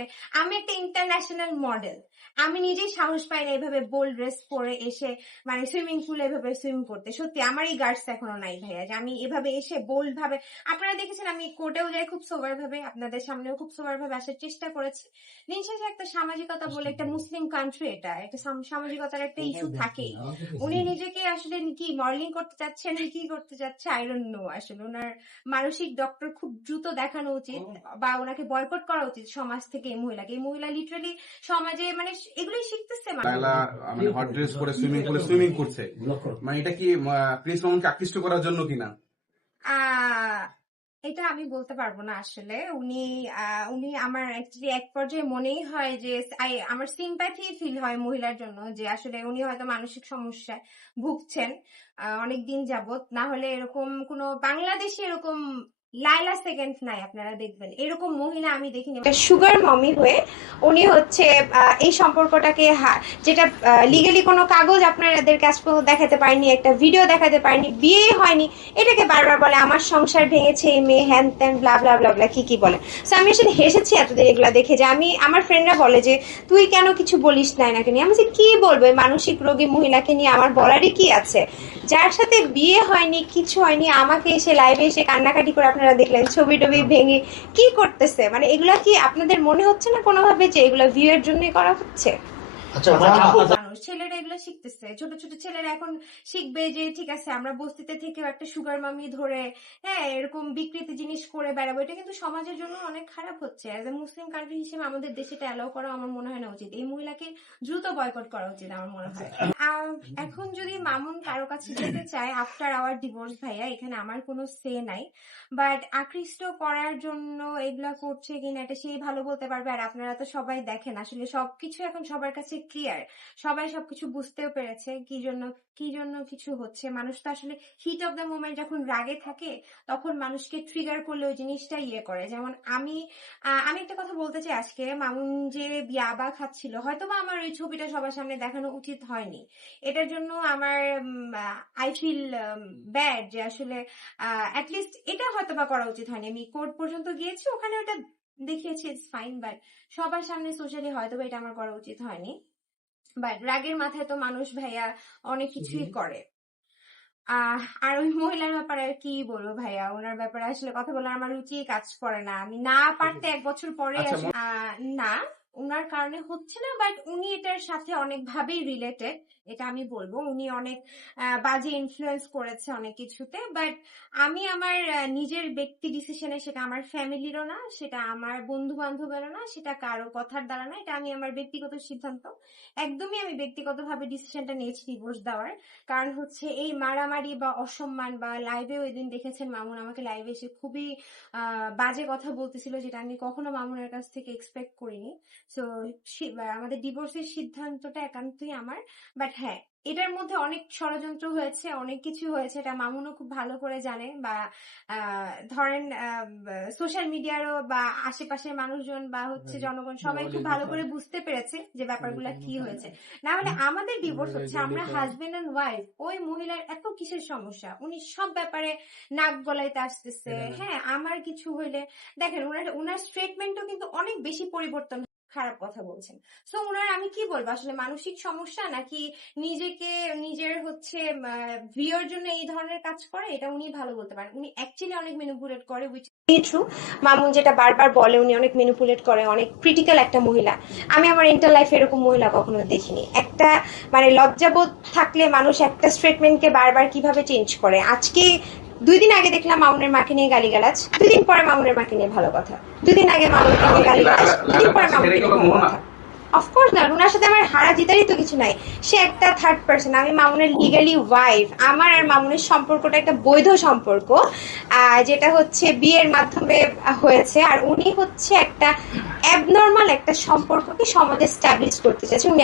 মানে আমি একটা ইন্টারন্যাশনাল মডেল, আমি নিজেই সাহস পাই না এভাবে বোল্ড ড্রেস পরে এসে মানে সুইমিং পুলে এভাবে সুইম করতে। সত্যি আমার এই গার্ডস এখনো নাই ভাইয়া, যে আমি এভাবে এসে বোল্ড ভাবে, আপনারা দেখেছেন আমি কোর্টেও যাই খুব সোবার ভাবে, আপনাদের সামনেও খুব সোবার ভাবে আসার চেষ্টা করেছি। দিন শেষে একটা সামাজিকতা বলে, একটা মুসলিম কান্ট্রি, এটা একটা সামাজিকতার একটা ইস্যু থাকেই। উনি নিজেকে আসলে কি মডেলিং করতে চাচ্ছে না কি করতে চাচ্ছে আই ডোন্ট নো। আসলে ওনার মানসিক ডক্টর খুব দ্রুত দেখানো উচিত, বা ওনাকে বয়কট করা উচিত সমাজ থেকে। এই মহিলাকে, এই মহিলা লিটারালি সমাজে মানে এগুলোই শিখতেছে। মানে হট ড্রেস পরে সুইমিং পুলে সুইমিং করছে, মানে এটা কি প্রিন্স মামুনকে আকৃষ্ট করার জন্য কিনা? এটা আমি বলতে পারবো না আসলে। উনি উনি আমার অ্যাকচুয়ালি এক পর্যায়ে মনেই হয় যে আমার সিম্প্যাথি ফিল হয় মহিলার জন্য, যে আসলে উনি হয়তো মানসিক সমস্যায় ভুগছেন অনেকদিন যাবত। না হলে এরকম কোনো বাংলাদেশে এরকম লাইলা সেকেন্ড নাই, আপনারা দেখবেন এরকম মহিলা আমি দেখিনি। সুগার মমি হয়ে উনি হচ্ছে এই সম্পর্কটাকে, যেটা লিগালি কোনো কাগজ আপনাদের কাছ পর্যন্ত দেখাতে পারেনি, একটা ভিডিও দেখাতে পারেনি, বিয়ে হয়নি, এটাকে বারবার বলে আমার সংসার ভেঙেছে এই মেয়ে, হ্যান ত্যান ব্লা ব্লা ব্লা ব্লা কি বলে। সো আমি আসলে হেসেছি এতদিন এগুলা দেখে, যে আমি, আমার ফ্রেন্ডরা বলে যে তুই কেন কিছু বলিস না এনাকে নিয়ে। আমি যে কি বলবো, মানসিক রোগী মহিলাকে নিয়ে আমার বলারই কি আছে? যার সাথে বিয়ে হয়নি, কিছু হয়নি, আমাকে এসে লাইভে এসে কান্নাকাটি করে আপনারা দেখলেন, ছবি টবি ভেঙে কি করতেছে। মানে এগুলা কি আপনাদের মনে হচ্ছে না কোনোভাবে যে এগুলা ভিউ এর জন্যই করা হচ্ছে? ছেলেরা এগুলো শিখতেছে, ছোট ছোট ছেলেরা এখন শিখবে যে ঠিক আছে আমরা বস্তিতে থেকেও একটা সুগার মামি ধরে হ্যাঁ এরকম বিকৃতি জিনিস করে বেড়াবো। এটা কিন্তু সমাজের জন্য অনেক খারাপ হচ্ছে। অ্যাজ এ মুসলিম কান্ট্রি হিসেবে আমাদের দেশে এটা অ্যালাউ করা আমার মনে হয় না উচিত। এই মহিলাকে দ্রুত বয়কট করা উচিত আমার মনে হয়। এখন যদি মামুন কারো কাছে যেতে চায় আফটার আওয়ার ডিভোর্স, ভাইয়া এখানে আমার কোনো সে নাই, বাট আকৃষ্ট করার জন্য এগুলা করছে কিনা এটা সেই ভালো বলতে পারবে। আর আপনারা তো সবাই দেখেন আসলে সবকিছু এখন সবার কাছে ক্লিয়ার, সবাই সবকিছু বুঝতেও পেরেছে কি জন্য কিছু হচ্ছে। মানুষ তো আসলে হিট অফ দ্য মোমেন্ট যখন রাগে থাকে তখন মানুষকে ট্রিগার করলে ওই জিনিসটা ইয়ে করে। যেমন আমি একটা কথা বলতে চাই, আজকে মামুন যে ইয়াবা খাচ্ছিল, হয়তো বা আমার ওই ছবিটা সবার সামনে দেখানো উচিত হয়নি, এটার জন্য আমার আই ফিল ব্যাড, যে আসলে অ্যাটলিস্ট এটা হয়তো বা করা উচিত হয়নি। আমি কোর্ট পর্যন্ত গিয়েছি, ওখানে ওটা দেখিয়েছি, ইটস ফাইন, বাট সবার সামনে সোশ্যালি হয়তো বা এটা আমার করা উচিত হয়নি। বাট রাগের মাথায় তো মানুষ ভাইয়া অনেক কিছুই করে। আর ওই মহিলার ব্যাপারে আর কি বলবো ভাইয়া, ওনার ব্যাপারে আসলে কথা বলার আমার রুচি কাজ করে না। আমি না পারতে 1 বছর পরে না উনার কারণে হচ্ছে না, বাট উনি এটার সাথে অনেক ভাবেই রিলেটেড, এটা আমি বলবো। উনি অনেক বাজে ইনফ্লুয়েন্স করেছে অনেক কিছুতে, বাট আমি আমার নিজের ব্যক্তি ডিসিশনে, সেটা আমার ফ্যামিলিরও না, সেটা আমার বন্ধু বান্ধবেরও না, সেটা কারো কথার দ্বারা না, এটা আমি আমার ব্যক্তিগত সিদ্ধান্ত। একদমই আমি ব্যক্তিগতভাবে ডিসিশনটা নিয়েছি ডিভোর্স দেওয়ার। কারণ হচ্ছে এই মারামারি বা অসম্মান, বা লাইভে ওই দিন দেখেছেন মামুন আমাকে লাইভে এসে খুবই বাজে কথা বলতেছিল, যেটা আমি কখনো মামুনের কাছ থেকে এক্সপেক্ট করিনি। সো আমাদের ডিভোর্সের সিদ্ধান্তটা একান্তই আমার। বাট হ্যাঁ, এটার মধ্যে অনেক ষড়যন্ত্র হয়েছে, অনেক কিছু হয়েছে, এটা মামুনও খুব ভালো করে জানে, বা ধরেন সোশ্যাল মিডিয়ারও বা আশেপাশের মানুষজন বা হচ্ছে জনগণ সবাই খুব ভালো করে বুঝতে পেরেছে যে ব্যাপারগুলা কি হয়েছে। না হলে আমাদের ডিভোর্স হচ্ছে, আমরা হাজবেন্ড এন্ড ওয়াইফ, ওই মহিলার এত কিসের সমস্যা? উনি সব ব্যাপারে নাক গলাইতে আসতেছে। হ্যাঁ, আমার কিছু হইলে দেখেন ওনার স্টেটমেন্টও কিন্তু অনেক বেশি পরিবর্তন, খারাপ কথা বলছেন। সো ওনার আমি কি বলবো, আসলে মানসিক সমস্যা নাকি নিজের হচ্ছে ভিউর জন্য এই ধরনের কাজ করে, এটা উনি ভালো বলতে পারেন। উনি অ্যাকচুয়ালি অনেক ম্যানিপুলেট করে, উইচ ট্রু। মামুন যেটা বারবার বলে, উনি অনেক ম্যানিপুলেট করে, অনেক ক্রিটিক্যাল একটা মহিলা। আমি আমার ইন্টার লাইফে এরকম মহিলা কখনো দেখিনি। একটা মানে লজ্জাবোধ থাকলে মানুষ একটা স্টেটমেন্টকে বারবার কিভাবে চেঞ্জ করে। আজকে 2 দিন আগে দেখলাম মামুনের মাকে নিয়ে গালিগালাজ, 2 দিন পরে মামুনের মাকে নিয়ে ভালো কথা, 2 দিন আগে মামুনকে নিয়ে গালিগালাজ, 2 দিন পরে মামুনকে নিয়ে ভালো কথা। অফকোর্স না, ওনার সাথে আমার হারা জিতারই তো কিছু নাই। সে একটা থার্ড পার্সন, আমি মামুনের লিগালি ওয়াইফ। আমার আর মামুনের সম্পর্কটা একটা বৈধ সম্পর্ক, যেটা হচ্ছে বিয়ের মাধ্যমে হয়েছে। আর উনি হচ্ছে একটা অ্যাবনর্মাল একটা সম্পর্ককে সমাজে স্টাবলিশ করতে চাইছে। উনি